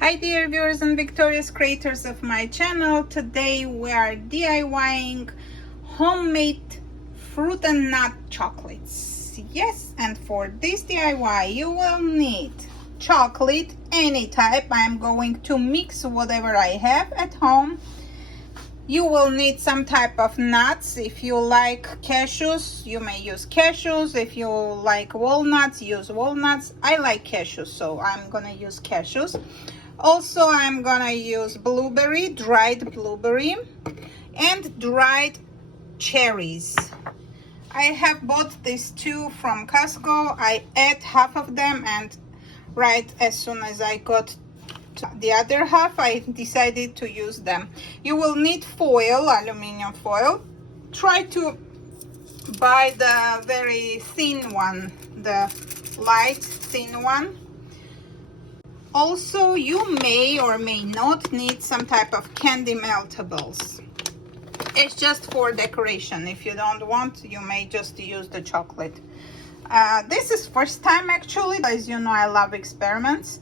Hi dear viewers and victorious creators of my channel. Today we are DIYing homemade fruit and nut chocolates. Yes, and for this DIY you will need chocolate, any type. I'm going to mix whatever I have at home. You will need some type of nuts. If you like cashews, you may use cashews. If you like walnuts, use walnuts. I like cashews, so I'm gonna use cashews. Also, I'm gonna use blueberry, dried blueberry, and dried cherries. I have bought these two from Costco. I ate half of them, and right as soon as I got the other half, I decided to use them. You will need foil, aluminum foil. Try to buy the very thin one, the light thin one. Also, you may or may not need some type of candy meltables. It's just for decoration. If you don't want, you may just use the chocolate. This is first time actually. As you know, I love experiments.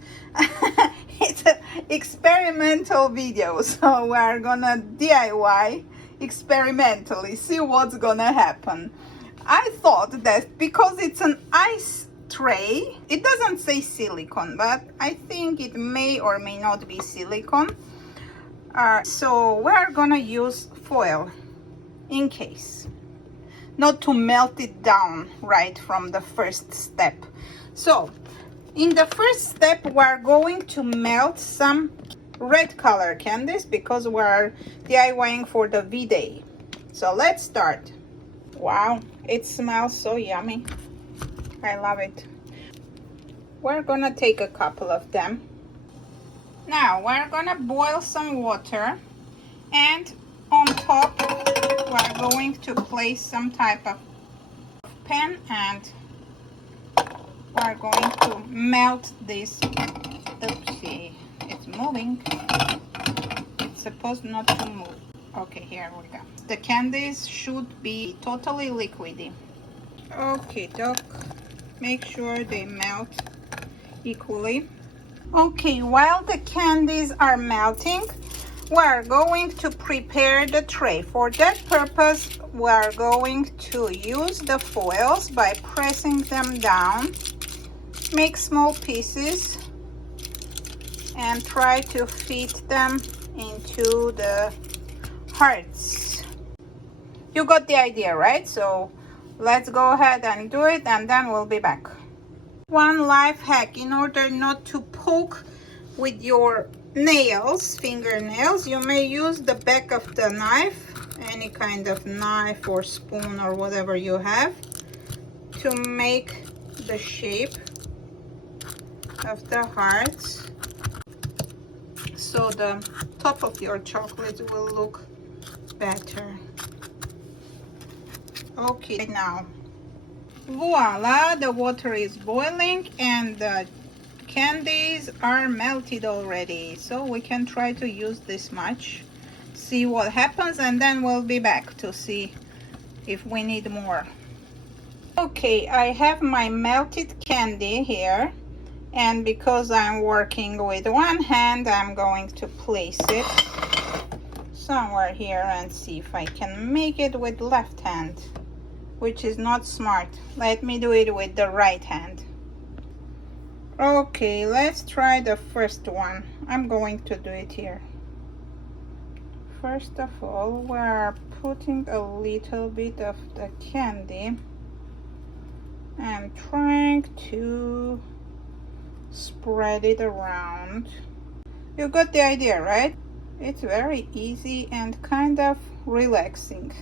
It's an experimental video, so we're gonna DIY experimentally, see what's gonna happen. I thought that because it's an ice tray, it doesn't say silicone, but I think it may or may not be silicone. So we're gonna use foil in case, not to melt it down right from the first step. So in the first step, we're going to melt some red color candies because we're DIYing for the V-Day. So let's start. Wow, it smells so yummy. I love it. We're gonna take a couple of them. Now we're gonna boil some water, and on top we're going to place some type of pan, and we're going to melt this. Oopsie, it's moving. It's supposed not to move. Okay, here we go. The candies should be totally liquidy. Okay, doc. Make sure they melt equally. Okay, while the candies are melting, we're going to prepare the tray. For that purpose, we're going to use the foils by pressing them down. Make small pieces and try to fit them into the hearts. You got the idea, right? So let's go ahead and do it, and then we'll be back. One life hack: in order not to poke with your nails, fingernails, you may use the back of the knife, any kind of knife or spoon or whatever you have, to make the shape of the hearts, so the top of your chocolate will look better. Okay, now voila, the water is boiling and the candies are melted already, so we can try to use this much, see what happens, and then we'll be back to see if we need more. Okay, I have my melted candy here, and because I'm working with one hand, I'm going to place it somewhere here and see if I can make it with left hand, which is not smart. Let me do it with the right hand. Okay, let's try the first one. I'm going to do it here. First of all, we're putting a little bit of the candy and trying to spread it around. You got the idea, right? It's very easy and kind of relaxing.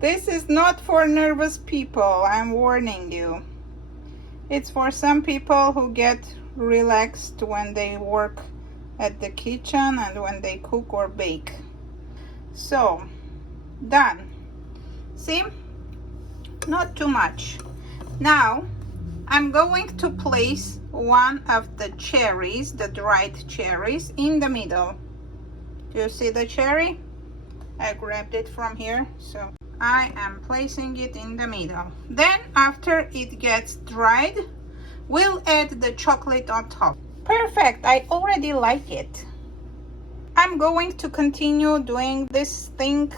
This is not for nervous people, I'm warning you. It's for some people who get relaxed when they work at the kitchen and when they cook or bake. So, done. See? Not too much. Now, I'm going to place one of the cherries, the dried cherries, in the middle. Do you see the cherry? I grabbed it from here, so I am placing it in the middle. Then after it gets dried, we'll add the chocolate on top. Perfect, I already like it. I'm going to continue doing this thing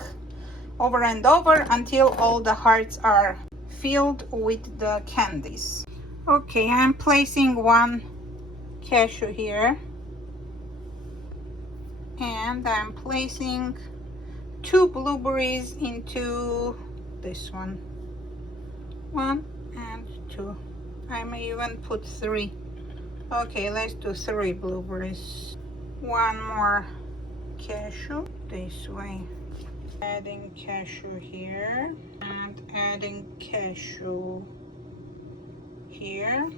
over and over until all the hearts are filled with the candies. Okay, I'm placing one cashew here, and I'm placing 2 blueberries into this one. 1 and 2. I may even put 3. Okay, let's do 3 blueberries. 1 more cashew this way. Adding cashew here and adding cashew here.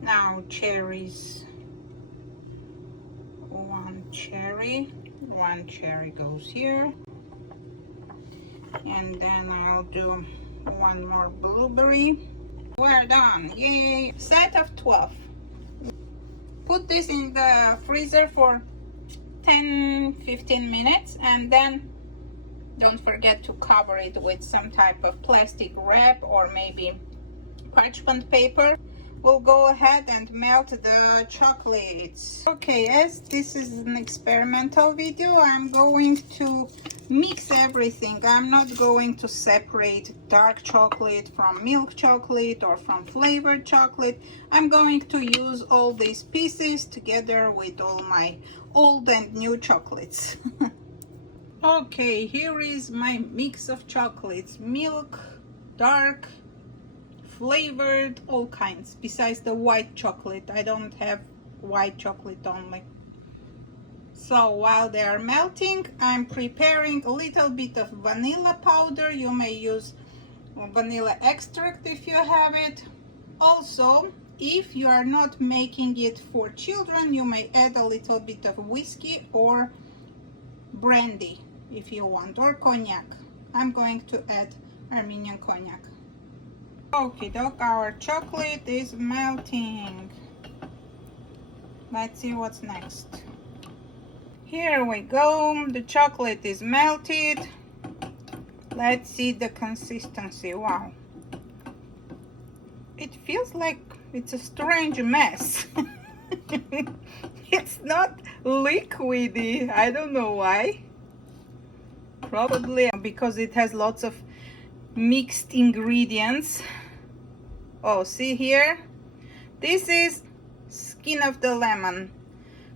Now cherries. 1 cherry. 1 cherry goes here. And then I'll do 1 more blueberry. We're done. Yay! Set of 12. Put this in the freezer for 10-15 minutes, and then don't forget to cover it with some type of plastic wrap or maybe parchment paper. We'll go ahead and melt the chocolates. Okay, as this is an experimental video, I'm going to mix everything. I'm not going to separate dark chocolate from milk chocolate or from flavored chocolate. I'm going to use all these pieces together with all my old and new chocolates. Okay, here is my mix of chocolates. Milk, dark, flavored, all kinds, besides the white chocolate. I don't have white chocolate only. So while they are melting, I'm preparing a little bit of vanilla powder. You may use vanilla extract if you have it. Also, if you are not making it for children, you may add a little bit of whiskey or brandy if you want, or cognac. I'm going to add Armenian cognac. Okay, doc, our chocolate is melting. Let's see what's next. Here we go. The chocolate is melted. Let's see the consistency. Wow. It feels like it's a strange mess. It's not liquidy. I don't know why. Probably because it has lots of mixed ingredients. Oh, see here? This is skin of the lemon,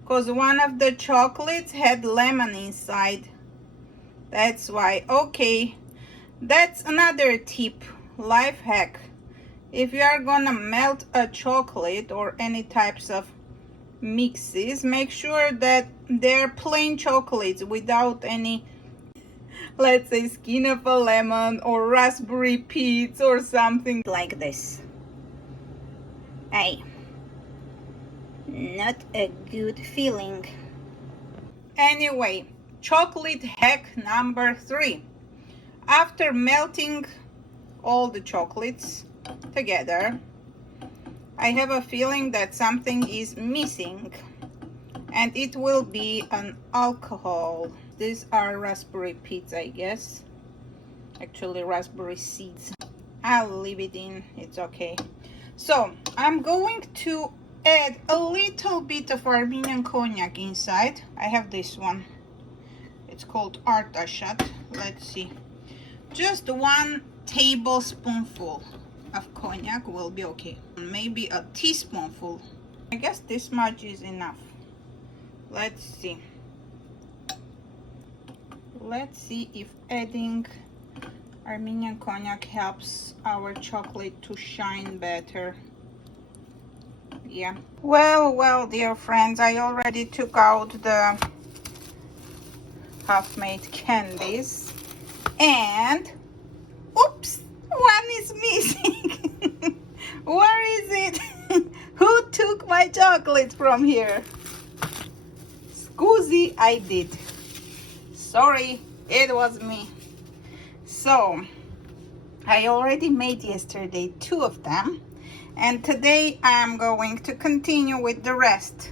because one of the chocolates had lemon inside. That's why. Okay, that's another tip, life hack. If you are gonna melt a chocolate or any types of mixes, make sure that they're plain chocolates without any, let's say, skin of a lemon or raspberry pits or something like this. Hey, not a good feeling. Anyway, chocolate hack number 3. After melting all the chocolates together, I have a feeling that something is missing, and it will be an alcohol. These are raspberry pits, I guess. Actually, raspberry seeds. I'll leave it in, it's okay. So I'm going to add a little bit of Armenian cognac inside. I have this one. It's called Artashat. Let's see. Just 1 tablespoonful of cognac will be okay. Maybe a teaspoonful. I guess this much is enough. Let's see. Let's see if adding Armenian cognac helps our chocolate to shine better. Yeah. Well, dear friends, I already took out the half-made candies, and oops, one is missing. Where is it? Who took my chocolate from here? Scusi, I did. Sorry, it was me. So I already made yesterday 2 of them, and today I'm going to continue with the rest.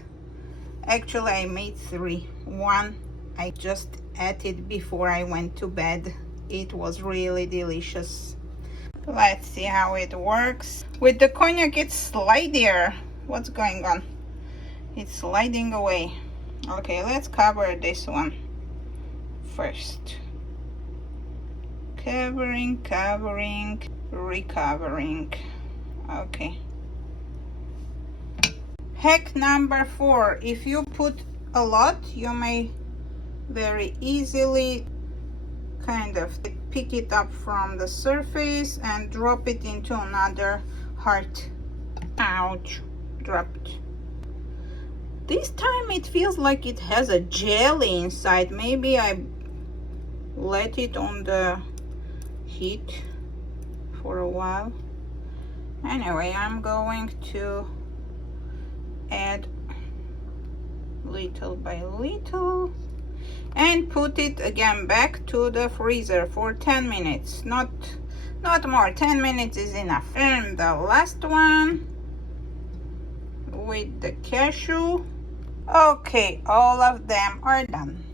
Actually, I made 3. 1 I just added before I went to bed. It was really delicious. Let's see how it works. With the cognac, it's slidier. What's going on? It's sliding away. Okay, let's cover this one first. Covering, recovering. Okay. Hack number 4. If you put a lot, you may very easily kind of pick it up from the surface and drop it into another heart. Ouch, dropped. This time it feels like it has a jelly inside. Maybe I let it on the heat for a while. Anyway, I'm going to add little by little and put it again back to the freezer for 10 minutes. Not more, 10 minutes is enough. And the last one with the cashew. Okay, all of them are done.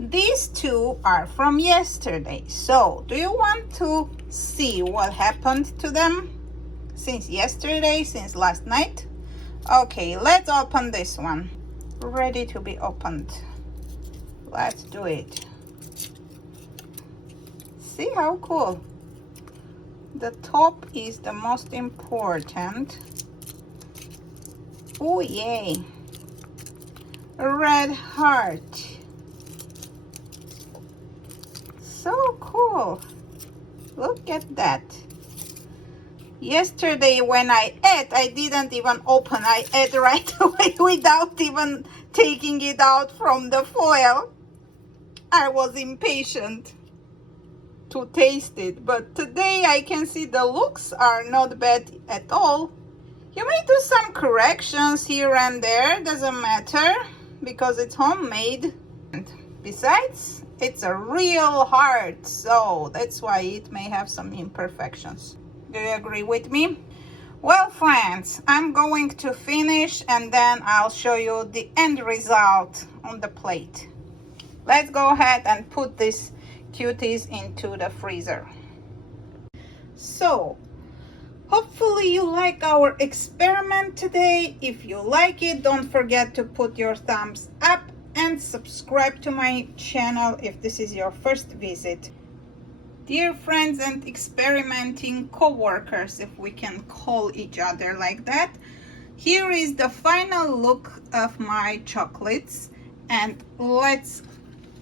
These two are from yesterday. So do you want to see what happened to them since yesterday, since last night? Okay, let's open this one. Ready to be opened. Let's do it. See how cool. The top is the most important. Oh yay. A red heart. So cool. Look at that. Yesterday when I ate, I didn't even open. I ate right away without even taking it out from the foil. I was impatient to taste it, but today I can see the looks are not bad at all. You may do some corrections here and there, doesn't matter, because it's homemade. And besides, it's a real heart, so that's why it may have some imperfections. Do you agree with me? Well, friends, I'm going to finish and then I'll show you the end result on the plate. Let's go ahead and put these cuties into the freezer. So, hopefully you like our experiment today. If you like it, don't forget to put your thumbs up and subscribe to my channel if this is your first visit. Dear friends and experimenting co-workers, if we can call each other like that, here is the final look of my chocolates, and let's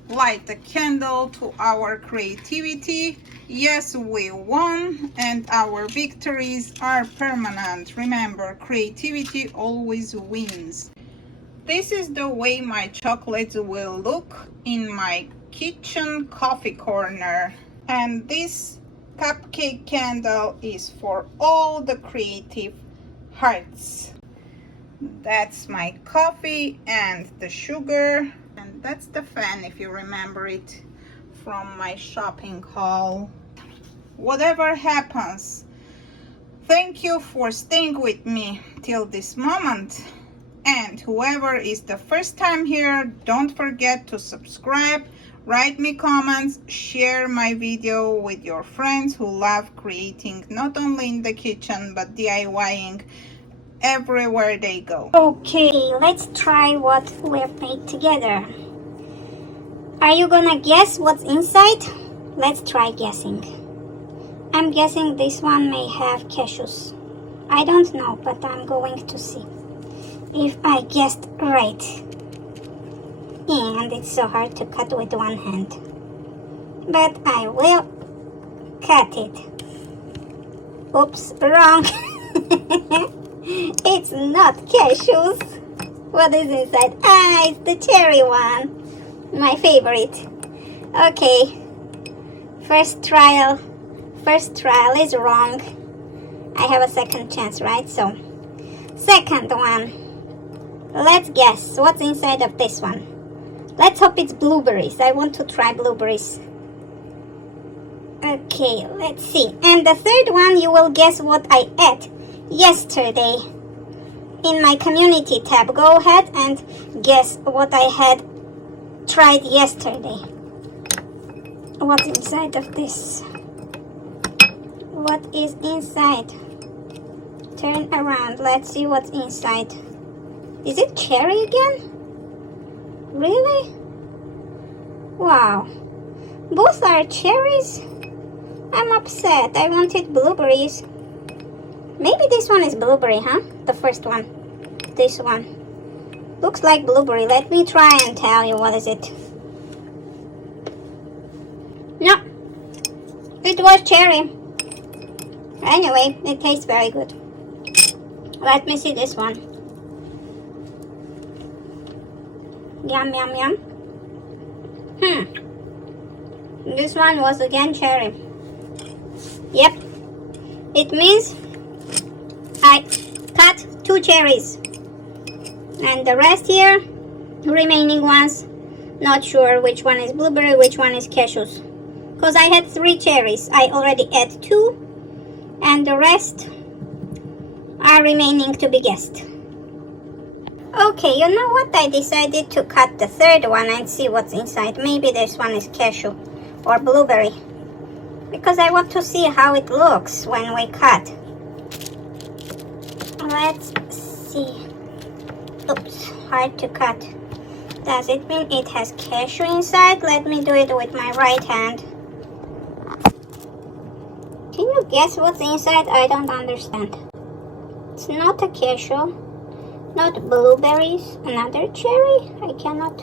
light a candle to our creativity. Yes, we won, and our victories are permanent. Remember, creativity always wins. This is the way my chocolates will look in my kitchen coffee corner. And this cupcake candle is for all the creative hearts. That's my coffee and the sugar. And that's the fan, if you remember it from my shopping haul. Whatever happens, thank you for staying with me till this moment. And whoever is the first time here, don't forget to subscribe, write me comments, share my video with your friends who love creating, not only in the kitchen, but DIYing everywhere they go. Okay, let's try what we've made together. Are you gonna guess what's inside? Let's try guessing. I'm guessing this one may have cashews. I don't know, but I'm going to see if I guessed right. And it's so hard to cut with one hand, but I will cut it. Oops, wrong. It's not cashews. What is inside? Ah, it's the cherry one. My favorite. Okay. First trial is wrong. I have a second chance, right? So, second one. Let's guess what's inside of this one. Let's hope it's blueberries. I want to try blueberries. Okay, let's see. And the third one, you will guess what I ate yesterday in my community tab. Go ahead and guess what I had tried yesterday. What's inside of this? What is inside? Turn around. Let's see what's inside. Is it cherry again? Really? Wow. Both are cherries? I'm upset. I wanted blueberries. Maybe this one is blueberry, huh? The first one. This one. Looks like blueberry. Let me try and tell you what is it. No. It was cherry. Anyway, it tastes very good. Let me see this one. Yum, yum, yum. This one was again cherry. Yep. It means I cut 2 cherries. And the rest here, remaining ones, not sure which one is blueberry, which one is cashews. Because I had 3 cherries. I already ate 2. And the rest are remaining to be guessed. Okay, you know what? I decided to cut the third one and see what's inside. Maybe this one is cashew or blueberry. Because I want to see how it looks when we cut. Let's see. Oops, hard to cut. Does it mean it has cashew inside? Let me do it with my right hand. Can you guess what's inside? I don't understand. It's not a cashew. Not blueberries. Another cherry? I cannot.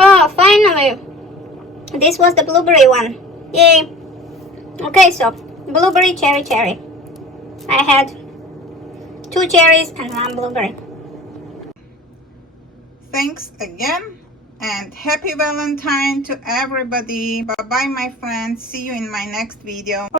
Oh, finally! This was the blueberry one. Yay! Okay, so blueberry, cherry, cherry. I had 2 cherries and 1 blueberry. Thanks again, and happy Valentine to everybody. Bye bye, my friends. See you in my next video.